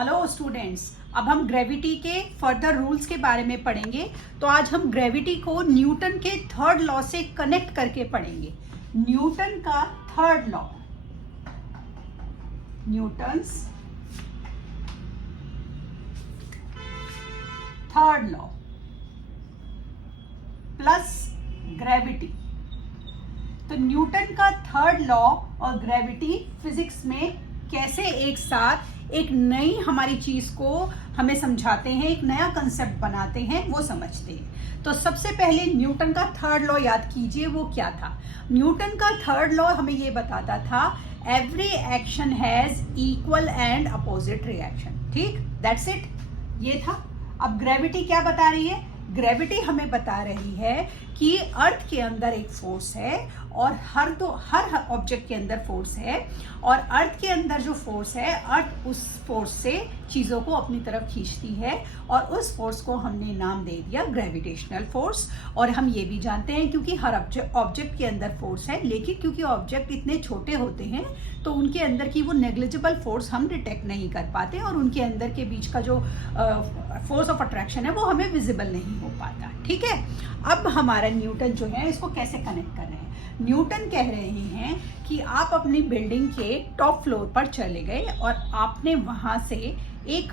Hello students, अब हम gravity के फर्दर रूल्स के बारे में पढ़ेंगे। तो आज हम ग्रेविटी को न्यूटन के थर्ड लॉ से कनेक्ट करके पढ़ेंगे। न्यूटन का third law, Newton's third law plus gravity. तो न्यूटन का थर्ड लॉ और ग्रेविटी फिजिक्स में कैसे एक साथ एक नई हमारी चीज को हमें समझाते हैं, एक नया कंसेप्ट बनाते हैं, वो समझते हैं। तो सबसे पहले न्यूटन का थर्ड लॉ याद कीजिए, वो क्या था। न्यूटन का थर्ड लॉ हमें ये बताता था every action has equal and opposite reaction. ठीक, दैट्स इट, ये था। अब ग्रेविटी क्या बता रही है? ग्रेविटी हमें बता रही है कि अर्थ के अंदर एक फोर्स है और हर ऑब्जेक्ट के अंदर फोर्स है, और अर्थ के अंदर जो फोर्स है, अर्थ उस फोर्स से चीज़ों को अपनी तरफ खींचती है, और उस फोर्स को हमने नाम दे दिया ग्रेविटेशनल फोर्स। और हम ये भी जानते हैं क्योंकि हर ऑब्जेक्ट के अंदर फोर्स है, लेकिन क्योंकि ऑब्जेक्ट इतने छोटे होते हैं तो उनके अंदर की वो नेग्लिजिबल फोर्स हम डिटेक्ट नहीं कर पाते, और उनके अंदर के बीच का जो फोर्स ऑफ अट्रैक्शन है वो हमें विजिबल नहीं हो पाता। ठीक है, अब हमारा न्यूटन जो है इसको कैसे कनेक्ट कर रहे हैं। न्यूटन कह रहे हैं कि आप अपनी बिल्डिंग के टॉप फ्लोर पर चले गए और आपने वहां से एक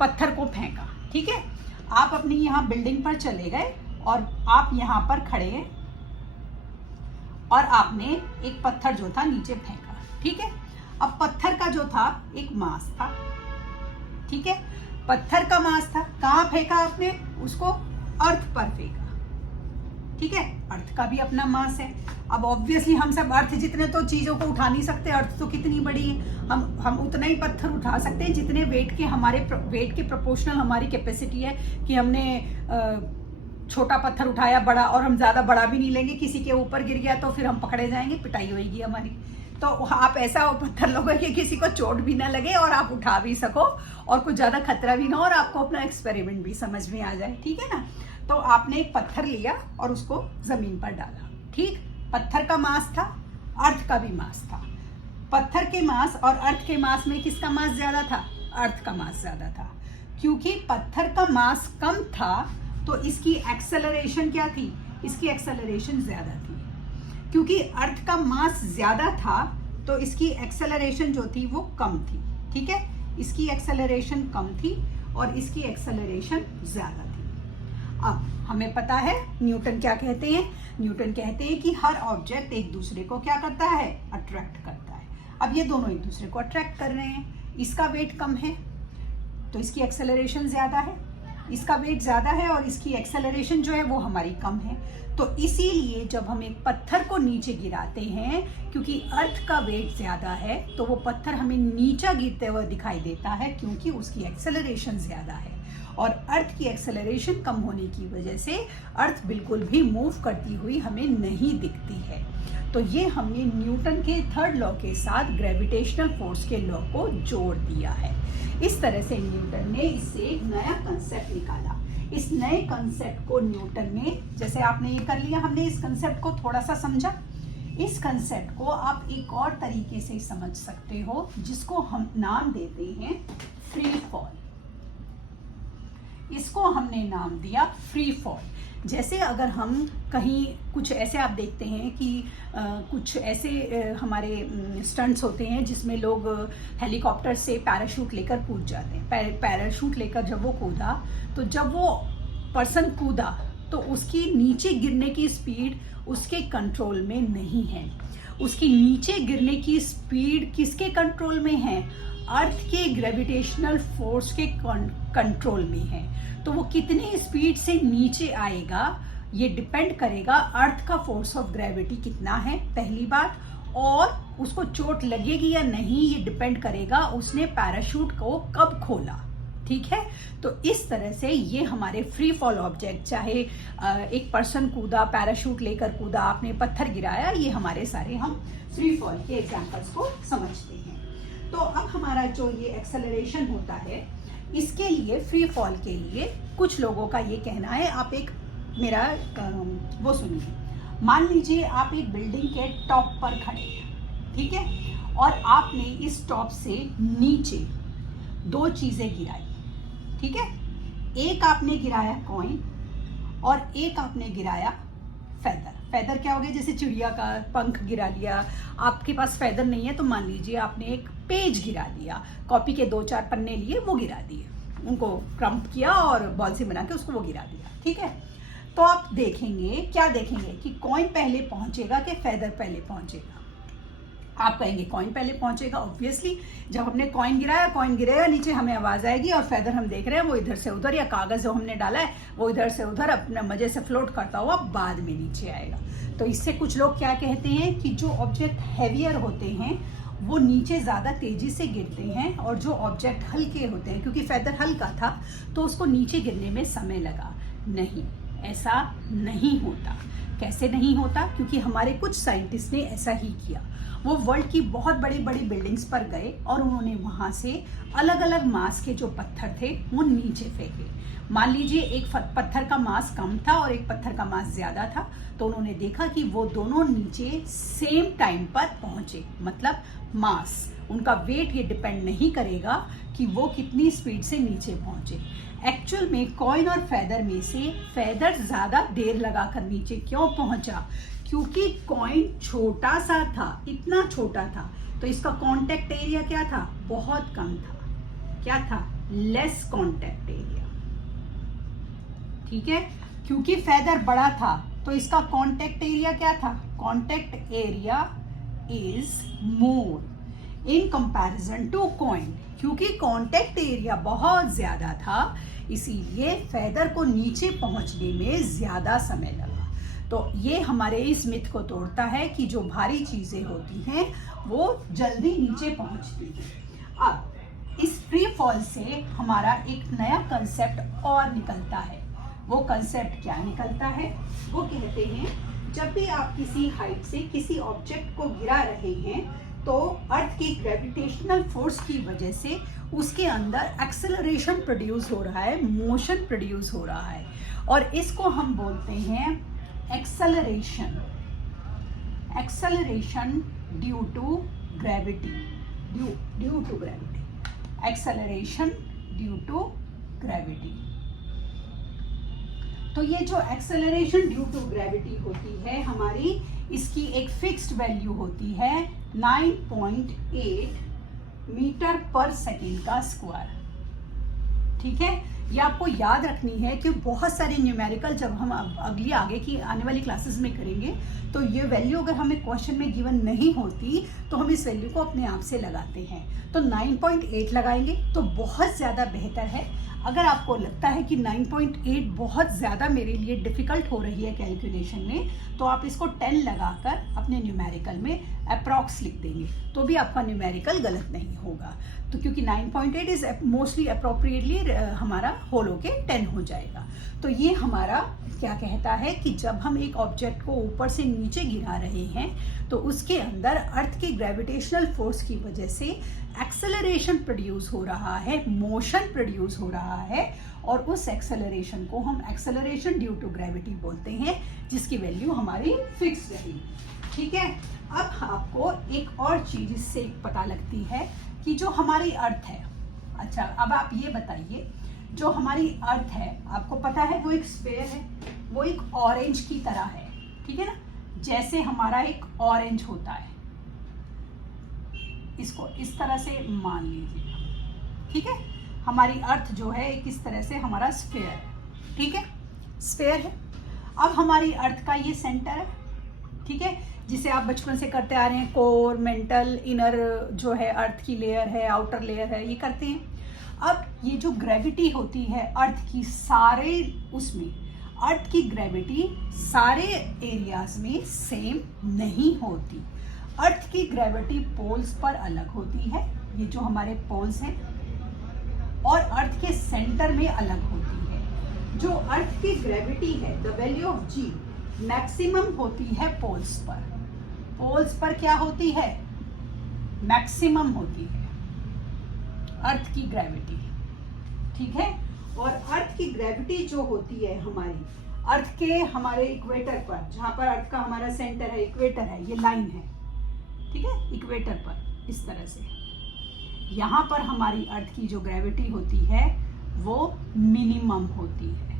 पत्थर को फेंका। ठीक है, आप अपनी यहाँ बिल्डिंग पर चले गए और आप यहाँ पर खड़े हैं और आपने एक पत्थर जो था नीचे फेंका। ठीक है, अब पत्थर का जो था एक मास था। ठीक है, पत्थर का मास था, कहाँ फेंका आपने उसको? अर्थ पर फेंका। ठीक है, अर्थ का भी अपना मास है। अब ऑब्वियसली हम सब अर्थ जितने तो चीजों को उठा नहीं सकते, अर्थ तो कितनी बड़ी है, हम उतना ही पत्थर उठा सकते हैं जितने वेट के, हमारे वेट के प्रोपोर्शनल हमारी कैपेसिटी है। कि हमने छोटा पत्थर उठाया बड़ा, और हम ज्यादा बड़ा भी नहीं लेंगे, किसी के ऊपर गिर गया तो फिर हम पकड़े जाएंगे, पिटाई होगी हमारी। तो आप ऐसा पत्थर लोगे कि किसी को चोट भी ना लगे और आप उठा भी सको और कुछ ज्यादा खतरा भी ना हो, और आपको अपना एक्सपेरिमेंट भी समझ में आ जाए। ठीक है ना, तो आपने एक पत्थर लिया और उसको जमीन पर डाला। ठीक, पत्थर का मास था, अर्थ का भी मास था। पत्थर के मास और अर्थ के मास में किसका मास ज्यादा था? अर्थ का मास ज्यादा था। क्योंकि पत्थर का मास कम था तो इसकी एक्सेलरेशन क्या थी? इसकी एक्सेलरेशन ज्यादा थी। क्योंकि अर्थ का मास ज्यादा था तो इसकी एक्सेलरेशन जो थी वो कम थी। ठीक है, इसकी एक्सेलरेशन कम थी और इसकी एक्सेलरेशन ज्यादा थी। अब हमें पता है न्यूटन क्या कहते हैं। न्यूटन कहते हैं कि हर ऑब्जेक्ट एक दूसरे को क्या करता है? अट्रैक्ट करता है। अब ये दोनों एक दूसरे को अट्रैक्ट कर रहे हैं। इसका वेट कम है तो इसकी एक्सेलरेशन ज्यादा है, इसका वेट ज्यादा है और इसकी एक्सेलरेशन जो है वो हमारी कम है। तो इसीलिए जब हम एक पत्थर को नीचे गिराते हैं, क्योंकि अर्थ का वेट ज्यादा है, तो वो पत्थर हमें नीचा गिरते हुए दिखाई देता है क्योंकि उसकी एक्सेलरेशन ज्यादा है। और अर्थ की एक्सेलरेशन कम होने की वजह से अर्थ बिल्कुल भी मूव करती हुई हमें नहीं दिखती है। तो ये हमने न्यूटन के थर्ड लॉ के साथ ग्रेविटेशनल फोर्स के लॉ को जोड़ दिया है। इस तरह से न्यूटन ने इससे एक नया कंसेप्ट निकाला। इस नए कंसेप्ट को न्यूटन ने, जैसे आपने ये कर लिया, हमने इस कंसेप्ट को थोड़ा सा समझा। इस कंसेप्ट को आप एक और तरीके से समझ सकते हो, जिसको हम नाम देते हैं फ्री फॉल। इसको हमने नाम दिया फ्री फॉल। जैसे अगर हम कहीं कुछ ऐसे आप देखते हैं कि कुछ ऐसे हमारे स्टंट्स होते हैं जिसमें लोग हेलीकॉप्टर से पैराशूट लेकर कूद जाते हैं। पैराशूट लेकर जब वो कूदा, तो जब वो पर्सन कूदा तो उसकी नीचे गिरने की स्पीड उसके कंट्रोल में नहीं है। उसकी नीचे गिरने की स्पीड किसके कंट्रोल में है? अर्थ के ग्रेविटेशनल फोर्स के कंट्रोल में है। तो वो कितनी स्पीड से नीचे आएगा ये डिपेंड करेगा अर्थ का फोर्स ऑफ ग्रेविटी कितना है, पहली बात, और उसको चोट लगेगी या नहीं ये डिपेंड करेगा उसने पैराशूट को कब खोला। ठीक है, तो इस तरह से ये हमारे फ्री फॉल ऑब्जेक्ट, चाहे एक पर्सन कूदा, पैराशूट लेकर कूदा, आपने पत्थर गिराया, ये हमारे सारे हम फ्री फॉल के एग्जांपल्स को समझते हैं। तो अब हमारा जो ये एक्सेलरेशन होता है, इसके लिए फ्री फॉल के लिए कुछ लोगों का ये कहना है, आप एक मेरा वो सुनिए। मान लीजिए आप एक बिल्डिंग के टॉप पर खड़े हैं, ठीक है, और आपने इस टॉप से नीचे दो चीजें गिराई, ठीक है। एक आपने गिराया कॉइन और एक आपने गिराया फेदर। फेदर क्या हो गया, जैसे चिड़िया का पंख गिरा लिया। आपके पास फेदर नहीं है तो मान लीजिए आपने एक पेज गिरा दिया, कॉपी के 2-4 पन्ने लिए, वो गिरा दिए, उनको क्रम्प किया और बॉल से बना के उसको वो गिरा दिया, ठीक है। तो आप देखेंगे, क्या देखेंगे कि कॉइन पहले पहुंचेगा कि फेदर पहले पहुंचेगा। आप कहेंगे कॉइन पहले पहुंचेगा, ऑब्वियसली जब हमने कॉइन गिराया, कॉइन गिरेगा, नीचे हमें आवाज आएगी और फेदर हम देख रहे हैं वो इधर से उधर, या कागज जो हमने डाला है वो इधर से उधर अपने मजे से फ्लोट करता हुआ बाद में नीचे आएगा। तो इससे कुछ लोग क्या कहते हैं कि जो ऑब्जेक्ट हैवियर होते हैं वो नीचे ज़्यादा तेजी से गिरते हैं, और जो ऑब्जेक्ट हल्के होते हैं, क्योंकि फेदर हल्का था तो उसको नीचे गिरने में समय लगा। नहीं, ऐसा नहीं होता। कैसे नहीं होता? क्योंकि हमारे कुछ साइंटिस्ट ने ऐसा ही किया। वो वर्ल्ड की बहुत बड़ी बड़ी बिल्डिंग्स पर गए और उन्होंने वहाँ से अलग अलग मास के जो पत्थर थे वो नीचे फेंके। मान लीजिए एक पत्थर का मास कम था और एक पत्थर का मास ज़्यादा था, तो उन्होंने देखा कि वो दोनों नीचे सेम टाइम पर पहुँचे। मतलब मास, उनका वेट ये डिपेंड नहीं करेगा कि वो कितनी स्पीड से नीचे पहुँचे। एक्चुअल में कॉइन और फेदर में से फेदर ज़्यादा देर लगाकर नीचे क्यों पहुँचा? क्योंकि कॉइन छोटा सा था, इतना छोटा था, तो इसका कांटेक्ट एरिया क्या था? बहुत कम था। क्या था? लेस कांटेक्ट एरिया, ठीक है। क्योंकि फेदर बड़ा था तो इसका कांटेक्ट एरिया क्या था? Contact area is more in comparison to coin. क्योंकि कांटेक्ट एरिया बहुत ज्यादा था इसीलिए फेदर को नीचे पहुंचने में ज्यादा समय लगा। तो ये हमारे इस मिथ को तोड़ता है कि जो भारी चीजें होती हैं वो जल्दी नीचे पहुंचती हैं। अब इस फ्री फॉल से हमारा एक नया कंसेप्ट और निकलता है। वो कंसेप्ट क्या निकलता है? वो कहते हैं जब भी आप किसी हाइट से किसी ऑब्जेक्ट को गिरा रहे हैं तो अर्थ की ग्रेविटेशनल फोर्स की वजह से उसके अंदर एक्सेलरेशन प्रोड्यूस हो रहा है, मोशन प्रोड्यूस हो रहा है, और इसको हम बोलते हैं acceleration. Acceleration due to gravity, due to gravity, acceleration due to gravity. तो ये जो एक्सेलरेशन ड्यू टू ग्रेविटी होती है हमारी, इसकी एक फिक्स्ड वैल्यू होती है 9.8 मीटर पर सेकेंड का स्क्वायर, ठीक है। ये आपको याद रखनी है कि बहुत सारे न्यूमेरिकल जब हम अगली आगे की आने वाली क्लासेस में करेंगे तो ये वैल्यू अगर हमें क्वेश्चन में गिवन नहीं होती तो हम इस वैल्यू को अपने आप से लगाते हैं। तो 9.8 लगाएंगे तो बहुत ज़्यादा बेहतर है। अगर आपको लगता है कि 9.8 बहुत ज़्यादा मेरे लिए डिफ़िकल्ट हो रही है कैलकुलेशन में, तो आप इसको 10 लगाकर अपने न्यूमेरिकल में अप्रॉक्स लिख देंगे तो भी आपका न्यूमेरिकल गलत नहीं होगा। तो क्योंकि 9.8 इज मोस्टली अप्रोप्रिएटली हमारा होल होके 10 हो जाएगा। तो ये हमारा क्या कहता है कि जब हम एक ऑब्जेक्ट को ऊपर से नीचे गिरा रहे हैं तो उसके अंदर अर्थ की ग्रेविटेशनल फोर्स की वजह से एक्सेलरेशन प्रोड्यूस हो रहा है, मोशन प्रोड्यूस हो रहा है, और उस एक्सेलरेशन को हम एक्सेलरेशन ड्यू टू ग्रेविटी बोलते हैं, जिसकी वैल्यू हमारी फिक्स रहेगी, ठीक है। अब आपको एक और चीज इससे पता लगती है कि जो हमारी अर्थ है, अच्छा अब आप ये बताइए, जो हमारी अर्थ है आपको पता है वो एक स्फीयर है, वो एक ऑरेंज की तरह है, ठीक है ना। जैसे हमारा एक ऑरेंज होता है, इसको इस तरह से मान लीजिए, ठीक है। हमारी अर्थ जो है एक इस तरह से हमारा स्फीयर है, ठीक है, स्फीयर है। अब हमारी अर्थ का ये सेंटर है, ठीक है, जिसे आप बचपन से करते आ रहे हैं, कोर, मेंटल, इनर जो है अर्थ की लेयर है, आउटर लेयर है, ये करते हैं। अब ये जो ग्रेविटी होती है अर्थ की, सारे उसमें अर्थ की ग्रेविटी सारे एरियाज में सेम नहीं होती। अर्थ की ग्रेविटी पोल्स पर अलग होती है, ये जो हमारे पोल्स हैं, और अर्थ के सेंटर में अलग होती है। जो अर्थ की ग्रेविटी है, the value of G, maximum होती है पोल्स पर। पोल्स पर क्या होती है? मैक्सिमम होती है अर्थ की ग्रेविटी, ठीक है। और अर्थ की ग्रेविटी जो होती है हमारी अर्थ के हमारे इक्वेटर पर, जहां पर अर्थ का हमारा सेंटर है, इक्वेटर है, ये लाइन है, ठीक है, इक्वेटर पर इस तरह से यहाँ पर हमारी अर्थ की जो ग्रेविटी होती है वो मिनिमम होती है,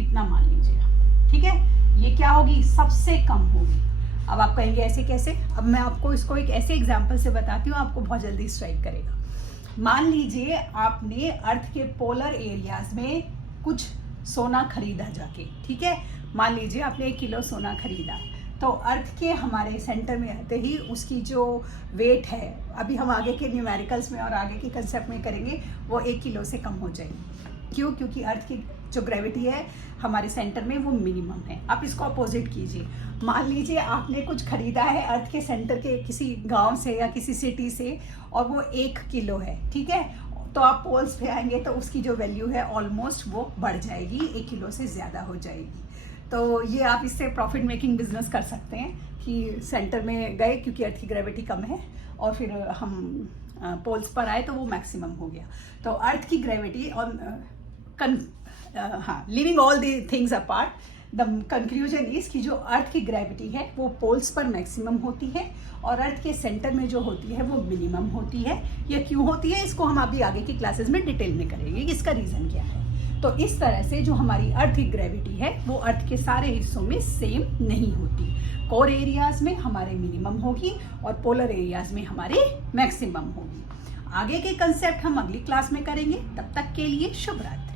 इतना मान लीजिए, ठीक है। ये क्या होगी, सबसे कम होगी। अब आप कहेंगे ऐसे कैसे, अब मैं आपको इसको एक ऐसे एग्जांपल से बताती हूँ, आपको बहुत जल्दी स्ट्राइक करेगा। मान लीजिए आपने अर्थ के पोलर एरियाज में कुछ सोना खरीदा जाके, ठीक है। मान लीजिए आपने 1 किलो सोना खरीदा, तो अर्थ के हमारे सेंटर में आते ही उसकी जो वेट है, अभी हम आगे के न्यूमेरिकल्स में और आगे के कंसेप्ट में करेंगे, वो 1 किलो से कम हो जाएगी। क्यों? क्योंकि अर्थ की जो ग्रेविटी है हमारे सेंटर में वो मिनिमम है। आप इसको अपोजिट कीजिए, मान लीजिए आपने कुछ खरीदा है अर्थ के सेंटर के किसी गांव से या किसी सिटी से, और वो 1 किलो है, ठीक है। तो आप पोल्स पे आएंगे तो उसकी जो वैल्यू है ऑलमोस्ट वो बढ़ जाएगी, 1 किलो से ज़्यादा हो जाएगी। तो ये आप इससे प्रॉफिट मेकिंग बिजनेस कर सकते हैं कि सेंटर में गए क्योंकि अर्थ की ग्रेविटी कम है, और फिर हम पोल्स पर आए तो वो मैक्सिमम हो गया। तो अर्थ की ग्रेविटी और हाँ, living all the things apart, the conclusion is कि जो अर्थ की ग्रेविटी है वो पोल्स पर मैक्सिमम होती है और अर्थ के सेंटर में जो होती है वो मिनिमम होती है। ये क्यों होती है इसको हम अभी आगे की क्लासेस में डिटेल में करेंगे, इसका रीज़न क्या है। तो इस तरह से जो हमारी अर्थ की ग्रेविटी है वो अर्थ के सारे हिस्सों में सेम नहीं होती। कोर एरियाज में हमारे मिनिमम होगी और पोलर एरियाज में हमारे मैक्सिमम होगी। आगे के कंसेप्ट हम अगली क्लास में करेंगे, तब तक के लिए शुभ रात्रि।